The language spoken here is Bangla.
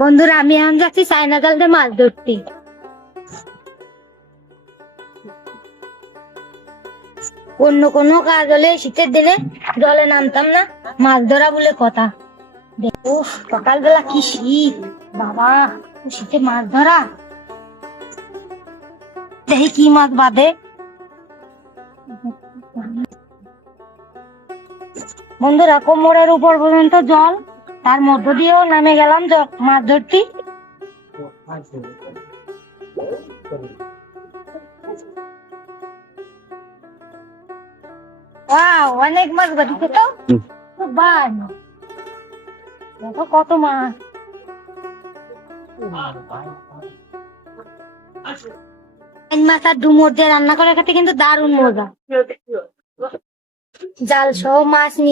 বন্ধুরা, আমি এখন যাচ্ছি চায়না জাল দিয়ে মাছ ধরতে। অন্য কোনো কাজ হলে শীতের দিনে জলে নামতাম না, মাছ ধরা বলে কথা। দেখো সকালবেলা কি শীত, বাবা শীতে মাছ ধরা। দেখি কি মাছ বাঁধে। বন্ধুরা, কোমরের উপর পর্যন্ত জল, তার মধ্য দিয়েও নামে গেলাম মাছ ধরতে। ওয়াও, অনেক মাছ বাঁধিছে তো। বাহ, দেখো কত মাছ। মাছ আর ডুমুর দিয়ে রান্না করে খেতে কিন্তু দারুণ মজা। জাল সহ মাছ নিয়ে